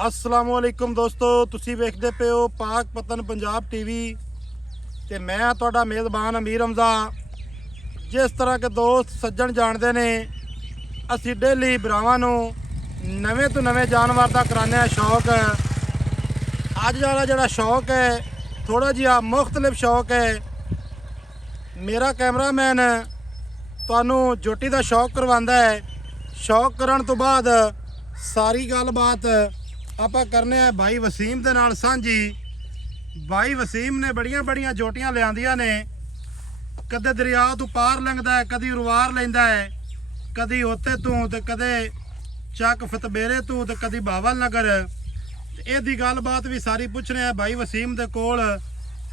अस्सलाम वालेकुम दोस्तों, तुसी वेखदे पे हो पाक पतन पंजाब टीवी ते मैं तुहाडा मेज़बान अमीर हमजा। जिस तरह के दोस्त सज्जन जानते ने असी डेली भरावां नूं नवे तो नवे जानवर का कराने शौक। अज वाला जिहड़ा शौक है थोड़ा जिहा मुख्तलिफ शौक है। मेरा कैमरामैन तुहानूं जोटी का शौक करवांदा है। शौक करन तो बाद सारी गलबात ਆਪਾਂ करने ਆ भाई वसीम ਦੇ ਨਾਲ ਸਾਂਝੀ। भाई वसीम ने बड़ियां बड़ियां जोटियां लियांदियां ने। कदे दरिया तो पार लंघदा है, कदी उरवार लैंदा है, कदी होते तू ते कदे ਚੱਕ फतबेरे तू ते कदी बावल नगर। ਇਹਦੀ ਗੱਲਬਾਤ भी सारी पुछने आ भाई वसीम दे कोल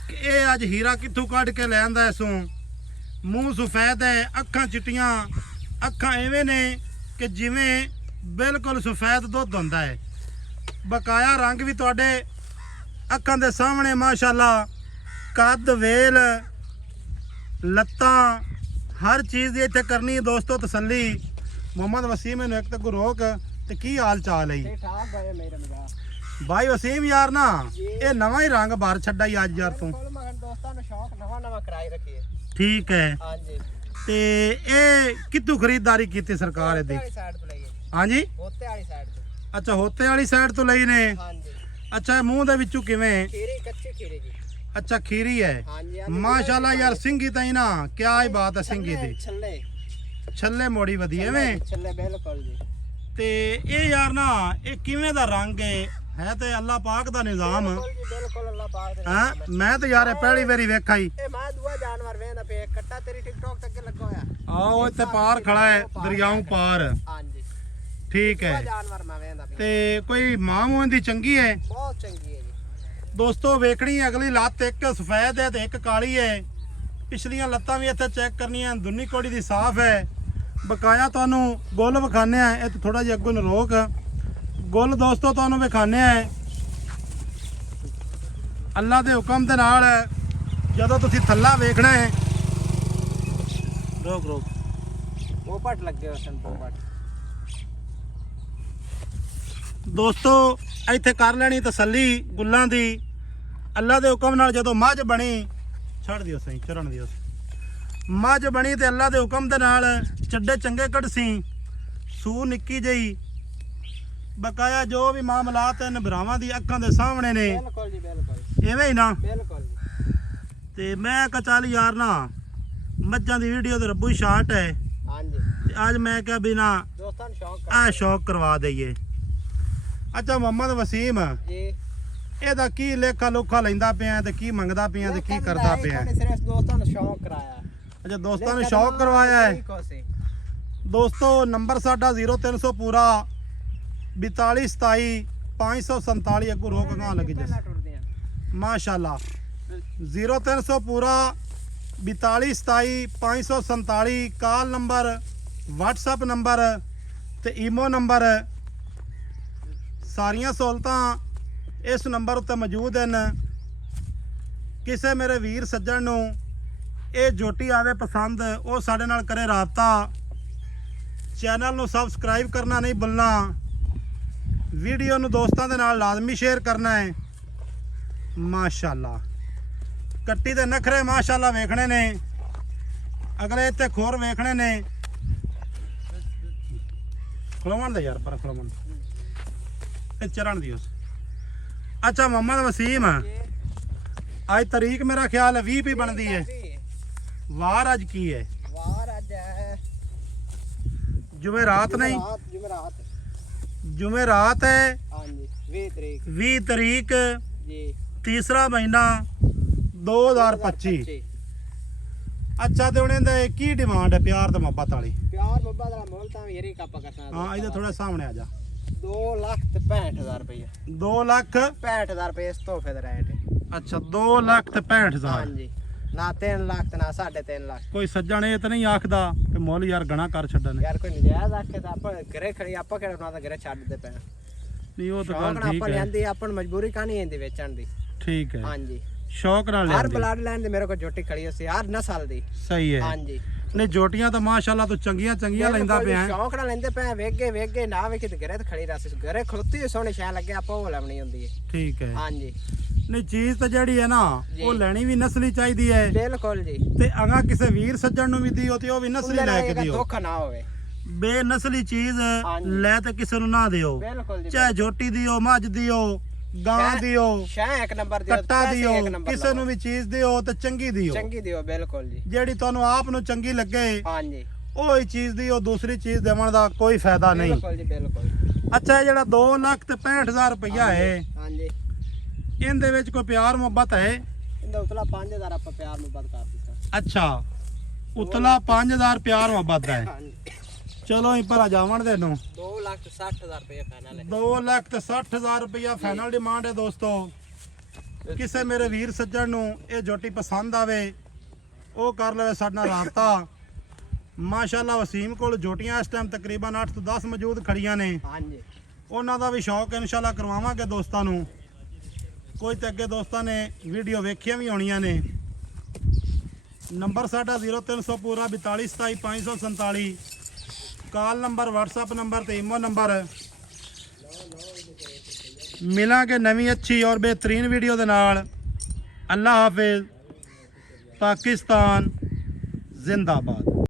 कि ਇਹ ਅੱਜ हीरा कित्थों ਕੱਢ के ले आंदा इसों। मूँह सफेद है, अखां चिट्टियां, अखां एवें ने कि जिवें बिल्कुल सफेद दुध हुंदा है। बकाया रंग भी तुहाडे अखां दे सामने माशाअल्लाह। कद वेल लत्तां हर चीज़ की इत्थे करनी है दोस्तों तसल्ली। मोहम्मद वसीम ने एक तक रोक ते की हाल चाल है भाई वसीम यार ना ये नवा ही रंग बाहर छड्डा ही अज यार तू। ठीक है ते ये कित्थों खरीददारी की सरकार दी? हाँ जी अच्छा होते वाली साइड तो लई ने। अच्छा मूँह दे विचों किवें? अच्छा खीरी है माशाल्लाह यार। सिंगी तई ना क्या ही बात है सिंगी दी। छल्ले मोड़ी वधिया में ते ये यार ना ये किवें दा रंग है ते अल्लाह पाक दा निजाम। हां मैं तो यार पहली बारी वेखा ही। आओ इत्थे पार खड़ा है दरियाओं पार। ठीक है ते कोई मां मूं दी चंगी है? बहुत चंगी है जी। दोस्तों वेखनी अगली लत्त एक सफेद है ते एक काली है। पिछलियां लत्तां भी इत्थे चेक करनियां, दुन्नी कोड़ी दी साफ है। बकाया तुहानूं गुल विखाने आ। इत्थे थोड़ा जिहा अग्गों रोक गुल दोस्तों तुहानूं विखाने आ। अल्लाह दे हुक्म दे नाल जदों तुसीं थल्ला वेखना है। रोक रोक पोपट लगे हुए पोपट। दोस्तों इत्थे कर लेनी तसल्ली गुल्लां दी। अल्लाह दे हुक्म नाल जदों मझ बनी छड़ दिओ सही चरण दिओ। मझ बनी ते अल्लाह दे हुक्म दे नाल चड्डे चंगे कढसी, सू निक्की जई। बकाया जो भी मामलात हैं भरावां दी अखां दे सामने ने। बिल्कुल जी बिल्कुल इवें ही ना। बिल्कुल ते मैं कहा चल यार ना मज्जां दी वीडियो ते रब्बू शार्ट है। हां जी ते आज मैं क्या बिना दोस्तां शौक शौक करवा दईए। अच्छा मोहम्मद वसीम जी ਇਹਦਾ ਕੀ ਲੇਖਾ ਲੋਖਾ ਲੈਂਦਾ ਪਿਆ ਤੇ ਕੀ ਮੰਗਦਾ ਪਿਆ ਤੇ ਕੀ ਕਰਦਾ ਪਿਆ? ਸਿਰਫ ਦੋਸਤਾਂ ਨੂੰ ਸ਼ੌਕ ਕਰਾਇਆ। ਅੱਛਾ ਦੋਸਤਾਂ ਨੂੰ ਸ਼ੌਕ ਕਰਵਾਇਆ ਹੈ। ਦੋਸਤੋ ਨੰਬਰ ਸਾਡਾ 0300 ਪੂਰਾ 42 27 547 ਅੱਗੋਂ ਰੋਕ ਗਾਂ ਲੱਗੀ ਜਸ ਮਾਸ਼ਾਅੱਲਾ। 0300 ਪੂਰਾ 42 27 547 ਕਾਲ ਨੰਬਰ, WhatsApp ਨੰਬਰ ਤੇ ਈਮੋ ਨੰਬਰ ਸਾਰੀਆਂ ਸਹੂਲਤਾਂ इस नंबर उत्ते मौजूद हैं। किसी मेरे वीर सज्जन नूं ये जोटी आवे पसंद वो साडे नाल करे राबता। चैनल नूं सबसक्राइब करना नहीं भुलना। वीडियो नूं दोस्तां दे नाल लाजमी शेयर करना है। माशाअल्लाह कट्टी दे नखरे माशाअल्लाह वेखने ने। अगले इत्ते खोर वेखने ने। खलोवन दे यार पर खलोवन ते चरण दियो। अच्छा मोहम्मद वसीम आज तारीख मेरा ख्याल है 20 भी बनती है। वार अज की है? वार अज है जुमेरात नहीं जुमेरात है। 20 तारीख 3रा महीना 2025। अच्छा तो उन्हें की डिमांड है प्यार तो मोहब्बत वाली? प्यार मोहब्बत वाला मोल तां यही कापा करना। हां इधर थोड़ा सामने आ जा। 2,65,000 रुपये। 2,65,000 रुपये इस तोहफे दा रेट है। अच्छा 2,65,000। हां जी ना 3 लाख ना 3.5 लाख। कोई सज्जण ये तो नहीं आखदा कि मोल यार गणा कर छड्डन यार। कोई नजायज आखे तो आप घरे खड़ी आप केड़ा उना दा घरे छड्ड दे पे नहीं। वो तो गल ठीक है अपन अपन मजबूरी कानी इंदी बेचण दी। ठीक है हां जी शौक नाल हर ब्लड लाइन दे मेरे को जोटी खड़ी है हर नस्ल दी। सही है हां जी ਨਹੀਂ ਜੋਟੀਆਂ ਤਾਂ ਮਾਸ਼ਾਅੱਲਾ ਤੂੰ ਚੰਗੀਆਂ ਲੈਂਦਾ ਪਿਆ ਹੈ। ਸ਼ੌਂਕ ਨਾਲ ਲੈਂਦੇ ਪਏ ਵੇਗੇ ਨਾ ਵੇਖੇ ਤੇ ਘਰੇ ਤੇ ਖੜੀ ਰਸ ਘਰੇ ਖਲੋਤੀ ਸੋਹਣੀ ਸ਼ੈ ਲੱਗੇ ਆਪਾਂ ਉਹ ਲੈਣੀ ਹੁੰਦੀ ਹੈ। ਠੀਕ ਹੈ ਹਾਂਜੀ ਨਹੀਂ ਚੀਜ਼ ਤਾਂ ਜਿਹੜੀ ਹੈ ਨਾ ਉਹ ਲੈਣੀ ਵੀ ਨਸਲੀ ਚਾਹੀਦੀ ਹੈ। ਬਿਲਕੁਲ ਜੀ। ਤੇ ਅਗਾ ਕਿਸੇ ਵੀਰ ਸੱਜਣ ਨੂੰ ਵੀ ਦਿਓ ਤੇ ਉਹ ਵੀ ਨਸਲੀ ਲੈ ਕੇ ਦਿਓ, ਧੋਖਾ ਨਾ ਹੋਵੇ। ਬੇਨਸਲੀ ਚੀਜ਼ ਲੈ ਤੇ ਕਿਸੇ ਨੂੰ ਨਾ ਦਿਓ। ਬਿਲਕੁਲ ਜੀ। ਚਾਹੇ ਝੋਟੀ ਦਿਓ, ਮੱਝ ਦਿਓ, ਗਾਂ ਦਿਓ, ਸ਼ੈ ਇੱਕ ਨੰਬਰ ਦਿਓ, ਕੱਟਾ ਦਿਓ, ਕਿਸੇ ਨੂੰ ਵੀ ਚੀਜ਼ ਦਿਓ ਤੇ ਚੰਗੀ ਦਿਓ। ਚੰਗੀ ਦਿਓ ਬਿਲਕੁਲ ਜੀ। ਜਿਹੜੀ ਤੁਹਾਨੂੰ ਆਪ ਨੂੰ ਚੰਗੀ ਲੱਗੇ ਹਾਂਜੀ ਉਹੀ ਚੀਜ਼ ਦਿਓ, ਦੂਸਰੀ ਚੀਜ਼ ਦੇਵਣ ਦਾ ਕੋਈ ਫਾਇਦਾ ਨਹੀਂ। ਬਿਲਕੁਲ ਜੀ ਬਿਲਕੁਲ। ਅੱਛਾ ਇਹ ਜਿਹੜਾ 2,65,000 ਰੁਪਇਆ ਹੈ ਹਾਂਜੀ ਇਹਦੇ ਵਿੱਚ ਕੋਈ ਪਿਆਰ ਮੁਹੱਬਤ ਹੈ? ਇਹਦਾ ਉਤਲਾ 5000 ਆਪਾਂ ਪਿਆਰ ਮੁਹੱਬਤ ਕਰ ਦਿੱਤਾ। ਅੱਛਾ ਉਤਲਾ 5000 ਪਿਆਰ ਮੁਹੱਬਤ ਦਾ ਹੈ। ਹਾਂਜੀ ਚਲੋ ਹੀ ਭਰਾ ਜਾਵਣ ਦੇ ਨੂੰ 2,60,000 ਰੁਪਏ ਫਾਈਨਲ ਹੈ। 2,60,000 ਰੁਪਇਆ ਫਾਈਨਲ ਡਿਮਾਂਡ ਹੈ ਦੋਸਤੋ। ਕਿਸੇ ਮੇਰੇ ਵੀਰ ਸੱਜਣ ਨੂੰ ਇਹ ਜੋਟੀ ਪਸੰਦ ਆਵੇ ਉਹ ਕਰ ਲਵੇ ਸਾਡੇ ਨਾਲ ਰਾਬਤਾ। ਮਾਸ਼ਾਅੱਲਾ ਵਸੀਮ ਕੋਲ ਜੋਟੀਆਂ ਇਸ ਟਾਈਮ ਤਕਰੀਬਨ 8 ਤੋਂ 10 ਮੌਜੂਦ ਖੜੀਆਂ ਨੇ। ਹਾਂਜੀ ਉਹਨਾਂ ਦਾ ਵੀ ਸ਼ੌਕ ਇਨਸ਼ਾਅੱਲਾ ਕਰਵਾਵਾਂਗੇ ਦੋਸਤਾਂ ਨੂੰ। ਕੋਈ ਤੇ ਅੱਗੇ ਦੋਸਤਾਂ ਨੇ ਵੀਡੀਓ ਵੇਖੀਆਂ ਵੀ ਹੋਣੀਆਂ ਨੇ। ਨੰਬਰ ਸਾਡਾ 0300 ਪੂਰਾ 42 27 547। ਕਾਲ ਨੰਬਰ WhatsApp ਨੰਬਰ ਤੇ ਈਮੋ ਨੰਬਰ। ਮਿਲਾਂਗੇ ਨਵੀਂ ਅੱਛੀ ਔਰ ਬਿਹਤਰੀਨ ਵੀਡੀਓ ਦੇ ਨਾਲ। ਅੱਲਾ ਹਾਫਿਜ਼। ਪਾਕਿਸਤਾਨ ਜ਼ਿੰਦਾਬਾਦ।